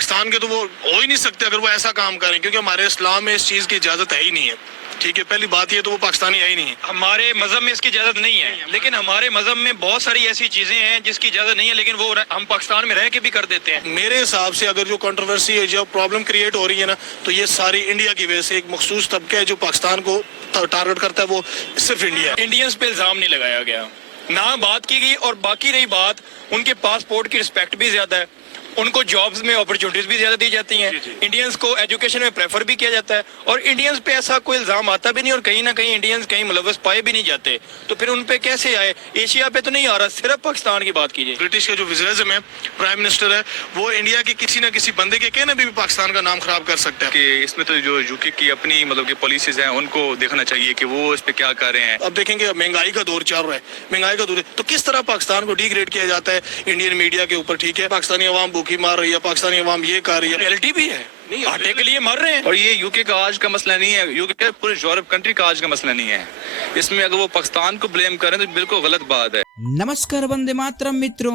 पाकिस्तान के तो वो हो ही नहीं सकते अगर वो ऐसा काम करें, क्योंकि हमारे इस्लाम में इस चीज़ की इजाज़त है ही नहीं है। ठीक है, पहली बात ये तो वो पाकिस्तानी है ही नहीं है। हमारे मजहब में इसकी इजाज़त नहीं है, लेकिन हमारे मजहब में बहुत सारी ऐसी चीज़ें हैं जिसकी इजाज़त नहीं है, लेकिन वो हम पाकिस्तान में रह के भी कर देते हैं। मेरे हिसाब से अगर जो कंट्रोवर्सी है, जो प्रॉब्लम क्रिएट हो रही है ना, तो ये सारी इंडिया की वजह से एक मखसूस तबका है जो पाकिस्तान को टारगेट करता है, वो सिर्फ इंडिया है। इंडियंस पे इल्ज़ाम नहीं लगाया गया, ना बात की गई, और बाकी रही बात, उनके पासपोर्ट की रिस्पेक्ट भी ज़्यादा है, उनको जॉब्स में अपॉर्चुनिटीज भी ज़्यादा दी जाती हैं, इंडियंस को एजुकेशन में प्रेफर भी किया जाता है, और इंडियंस पे ऐसा कोई इल्ज़ाम आता भी नहीं, और कहीं ना कहीं इंडियंस कहीं मुलव्वस पाए भी नहीं जाते, तो फिर उन पे कैसे आए? एशिया पे तो नहीं आ रहा, सिर्फ पाकिस्तान की बात कीजिए। ब्रिटिश का जो विज़िरिज़्म है, प्राइम मिनिस्टर है, वो इंडिया के किसी न किसी बंदे के कहने भी पाकिस्तान का नाम खराब कर सकता है। कि इसमें तो जो यूके की अपनी मतलब कि पॉलिसीज हैं उनको देखना चाहिए कि वो इस पे क्या कर रहे हैं। अब देखेंगे महंगाई का दौर चल रहा है, महंगाई का दौर है, तो किस तरह पाकिस्तान को डिग्रेड किया जाता है इंडियन मीडिया के ऊपर। ठीक है, पाकिस्तानी अवाम भूखी मार रही है, पाकिस्तानी अवाम ये कर रही है, रियलिटी भी है, नहीं आटे के लिए मर रहे हैं। और ये यूके का आज का मसला नहीं है, यूके पूरे यूरोप कंट्री का आज का मसला नहीं है। इसमें अगर वो पाकिस्तान को ब्लेम करें तो बिल्कुल गलत बात है। नमस्कार वंदे मातरम मित्रों,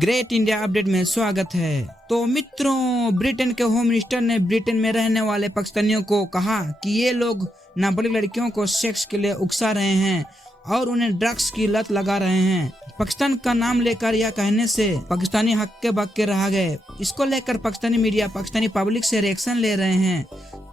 ग्रेट इंडिया अपडेट में स्वागत है। तो मित्रों, ब्रिटेन के होम मिनिस्टर ने ब्रिटेन में रहने वाले पाकिस्तानियों को कहा कि ये लोग नाबालिग लड़कियों को सेक्स के लिए उकसा रहे हैं और उन्हें ड्रग्स की लत लगा रहे हैं। पाकिस्तान का नाम लेकर यह कहने से पाकिस्तानी हक्के बक्के रह गए। इसको लेकर पाकिस्तानी मीडिया पाकिस्तानी पब्लिक से रिएक्शन ले रहे हैं।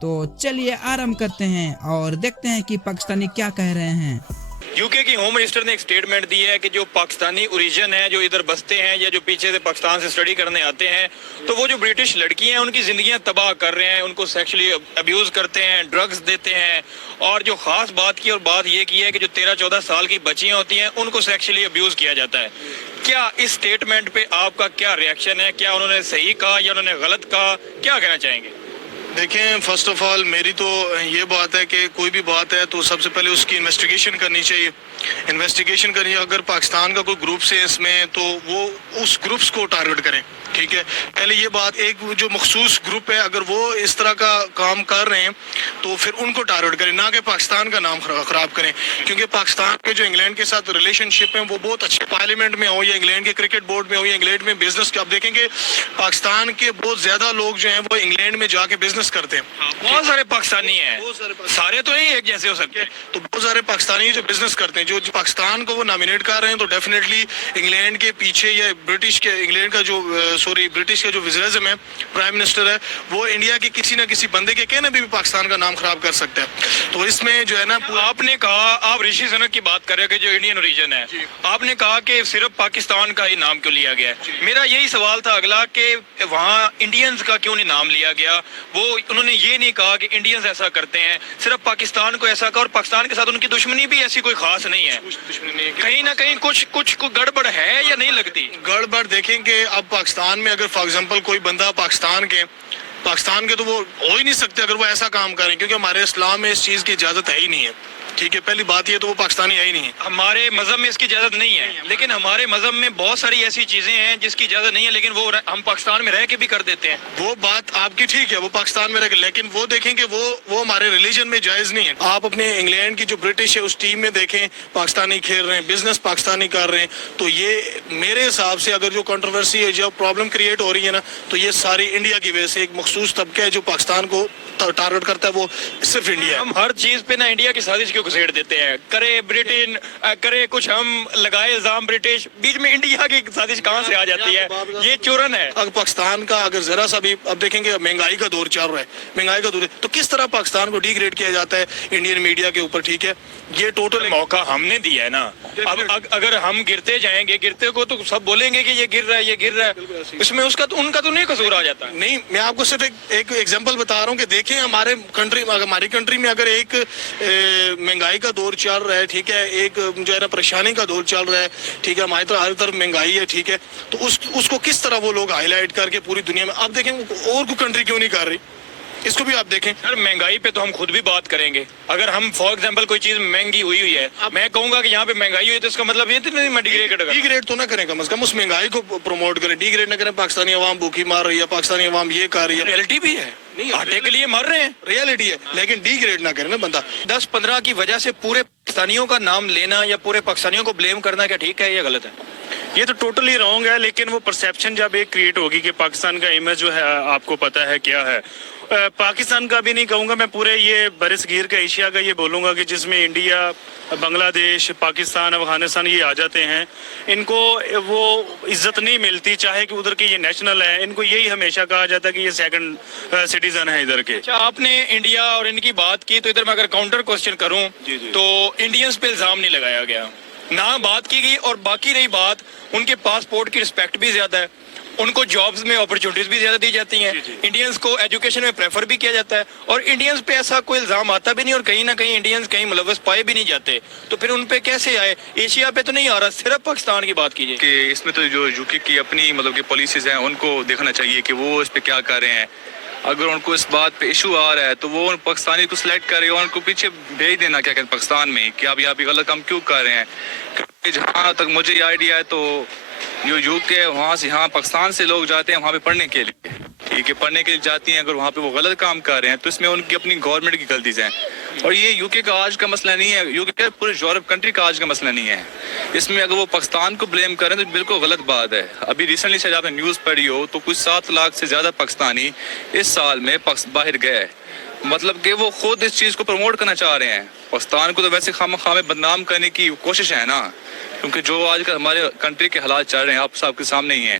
तो चलिए आरंभ करते हैं और देखते हैं कि पाकिस्तानी क्या कह रहे हैं। यूके की होम मिनिस्टर ने एक स्टेटमेंट दी है कि जो पाकिस्तानी ओरिजिन है, जो इधर बसते हैं या जो पीछे से पाकिस्तान से स्टडी करने आते हैं, तो वो जो ब्रिटिश लड़कियां हैं उनकी ज़िंदगियां तबाह कर रहे हैं, उनको सेक्सुअली अब्यूज़ करते हैं, ड्रग्स देते हैं, और जो ख़ास बात की और बात ये की है कि जो 13-14 साल की बच्चियां होती हैं उनको सेक्सुअली अब्यूज़ किया जाता है। क्या इस स्टेटमेंट पे आपका क्या रिएक्शन है? क्या उन्होंने सही कहा या उन्होंने गलत कहा? क्या कहना चाहेंगे? देखें, फर्स्ट ऑफ ऑल मेरी तो ये बात है कि कोई भी बात है तो सबसे पहले उसकी इन्वेस्टिगेशन करनी चाहिए। इन्वेस्टिगेशन करिए, अगर पाकिस्तान का कोई ग्रुप्स है इसमें तो वो उस ग्रुप्स को टारगेट करें। ठीक है, पहले ये बात, एक जो मखसूस ग्रुप है अगर वो इस तरह का काम कर रहे हैं तो फिर उनको टारगेट करें, ना कि पाकिस्तान का नाम खराब करें। क्योंकि पाकिस्तान के जो इंग्लैंड के साथ रिलेशनशिप है वो बहुत अच्छे, पार्लियामेंट में हो या इंग्लैंड के क्रिकेट बोर्ड में हो या इंग्लैंड में बिजनेस के, आप देखेंगे पाकिस्तान के बहुत ज्यादा लोग जो हैं वो इंग्लैंड में जाके बिजनेस करते हैं। बहुत सारे पाकिस्तानी हैं, सारे तो नहीं एक जैसे हो सकते हैं, तो बहुत सारे पाकिस्तानी जो बिजनेस करते हैं, जो पाकिस्तान को वो नॉमिनेट कर रहे हैं, तो डेफिनेटली इंग्लैंड के पीछे या ब्रिटिश के, इंग्लैंड का जो ब्रिटिश का जो विज़िरिज़्म है, प्राइम मिनिस्टर है, वो इंडिया के किसी न किसी बंदे के कहने भी पाकिस्तान का नाम खराब कर सकता है। तो इसमें जो है ना, आपने कहा, आप ऋषि सुनक की बात कर रहे हो कि जो इंडियन ओरिजिन है, आपने कहा कि सिर्फ पाकिस्तान का ही नाम क्यों लिया गया है? मेरा यही सवाल था अगला कि वहाँ इंडियंस का क्यों नहीं नाम लिया गया? वो उन्होंने ये नहीं कहा कि इंडियंस ऐसा करते हैं, सिर्फ पाकिस्तान को ऐसा कहा, और पाकिस्तान के साथ उनकी दुश्मनी भी ऐसी कोई खास नहीं है। कहीं ना कहीं कुछ गड़बड़ है या नहीं लगती? गड़बड़ देखेंगे, अब पाकिस्तान में अगर फॉर एग्जांपल कोई बंदा पाकिस्तान के तो वो हो ही नहीं सकते अगर वो ऐसा काम करें, क्योंकि हमारे इस्लाम में इस चीज़ की इजाज़त है ही नहीं है। ठीक है, पहली बात ये तो वो पाकिस्तानी है ही नहीं है। हमारे मजहब में इसकी इजाज़त नहीं है, लेकिन हमारे मजहब में बहुत सारी ऐसी चीज़ें हैं जिसकी इजाज़त नहीं है, लेकिन वो हम पाकिस्तान में रह के भी कर देते हैं। वो बात आपकी ठीक है, वो पाकिस्तान में रह के, लेकिन वो देखेंगे वो हमारे रिलीजन में जायज़ नहीं है। आप अपने इंग्लैंड की जो ब्रिटिश है उस टीम में देखें, पाकिस्तानी खेल रहे हैं, बिजनेस पाकिस्तानी कर रहे हैं, तो ये मेरे हिसाब से अगर जो कंट्रोवर्सी है, जो प्रॉब्लम क्रिएट हो रही है ना, तो ये सारी इंडिया की वजह से एक मखसूस तबका है जो पाकिस्तान को टारगेट करता है, वो सिर्फ इंडिया है। हम हर चीज़ पे ना इंडिया की साजिश क्यों घुसेड़ देते हैं? करे ब्रिटेन, करे कुछ, हम लगाए इल्जाम ब्रिटिश, बीच में इंडिया की साजिश कहाँ से आ जाती है? ये चूरन है। अगर पाकिस्तान का अगर जरा सा भी, अब देखेंगे महंगाई का दौर चल रहा है, महंगाई का दौर है, तो किस तरह पाकिस्तान को डिग्रेड किया जाता है इंडियन मीडिया के ऊपर। ठीक है, ये टोटल मौका हमने दिया है ना। अब अगर हम गिरते जाएंगे, गिरते को तो सब बोलेंगे कि ये गिर रहा है, ये गिर रहा है, इसमें उसका तो उनका तो नहीं कसूर आ जाता। नहीं, मैं आपको सिर्फ एक एग्जांपल बता रहा हूँ कि देखें हमारी कंट्री में अगर एक महंगाई का दौर चल रहा है, ठीक है, एक जो है ना परेशानी का दौर चल रहा है, ठीक है, हमारी तरफ हर तरफ महंगाई है, ठीक है, तो उसको किस तरह वो लोग हाईलाइट करके पूरी दुनिया में, अब देखें और कोई कंट्री क्यों नहीं कर रही, इसको भी आप देखें। सर, महंगाई पे तो हम खुद भी बात करेंगे। अगर हम फॉर एग्जांपल कोई चीज महंगी हुई है, मैं कहूंगा कि यहाँ पे महंगाई हुई है, तो इसका मतलब ये तो नहीं मैं डिग्रेड तो ना करें, कम से कम उस महंगाई को प्रमोट करें, डिग्रेड ना करें। पाकिस्तानी अवाम भूखी मार रही है, पाकिस्तानी अवाम ये कर रही है, रियलिटी भी है, नहीं आटे के लिए मर रहे हैं, रियलिटी है, लेकिन डिग्रेड ना करें ना बंदा। 10-15 की वजह से पूरे पाकिस्तानियों का नाम लेना या पूरे पाकिस्तानियों को ब्लेम करना क्या ठीक है या गलत है? ये तो टोटली रॉन्ग है, लेकिन वो परसेप्शन जब एक क्रिएट होगी कि पाकिस्तान का इमेज जो है आपको पता है क्या है। पाकिस्तान का भी नहीं कहूँगा मैं, पूरे ये बरसगीर का एशिया का ये बोलूँगा कि जिसमें इंडिया, बांग्लादेश, पाकिस्तान, अफगानिस्तान ये आ जाते हैं, इनको वो इज्जत नहीं मिलती, चाहे कि उधर के ये नेशनल है, इनको यही हमेशा कहा जाता है कि ये सेकंड सिटीजन है इधर के। अच्छा, आपने इंडिया और इनकी बात की, तो इधर मैं अगर काउंटर क्वेश्चन करूं तो इंडियंस पे इल्जाम नहीं लगाया गया, ना बात की गई, और बाकी रही बात, उनके पासपोर्ट की रिस्पेक्ट भी ज्यादा है, उनको जॉब्स में अपॉर्चुनिटीज भी ज्यादा दी जाती हैं, इंडियंस को एजुकेशन में प्रेफर भी किया जाता है, और इंडियंस पे ऐसा कोई इल्जाम आता भी नहीं, और कहीं ना कहीं इंडियंस कहीं मुलव्वस पाए भी नहीं जाते, तो फिर उन पे कैसे आए? एशिया पे तो नहीं आ रहा, सिर्फ पाकिस्तान की बात कीजिए। कि इसमें तो जो यूके की अपनी मतलब की पॉलिसीज हैं उनको देखना चाहिए कि वो इस पे क्या कर रहे हैं। अगर उनको इस बात पे इशू आ रहा है तो वो उन पाकिस्तानी को सिलेक्ट करे और उनको पीछे भेज देना क्या कहते पाकिस्तान में कि आप यहाँ पे गलत काम क्यों कर रहे हैं। क्योंकि जहाँ तक मुझे आइडिया है तो जो यूके वहाँ से यहाँ पाकिस्तान से लोग जाते हैं वहाँ पे पढ़ने के लिए, ठीक है, पढ़ने के लिए जाती हैं, अगर वहाँ पे वो गलत काम कर रहे हैं तो इसमें उनकी अपनी गवर्नमेंट की गलतीज हैं। और ये यूके का आज का मसला नहीं है, यूके पूरे यूरोप कंट्री का आज का मसला नहीं है। इसमें अगर वो पाकिस्तान को ब्लेम करें तो बिल्कुल गलत बात है। अभी रिसेंटली शायद आपने न्यूज़ पढ़ी हो तो कुछ 7 लाख से ज़्यादा पाकिस्तानी इस साल में बाहर गए, मतलब कि वो खुद इस चीज़ को प्रमोट करना चाह रहे हैं। पाकिस्तान को तो वैसे खामे बदनाम करने की कोशिश है ना, क्योंकि जो आजकल हमारे कंट्री के हालात चल रहे हैं आप सबके सामने ही हैं।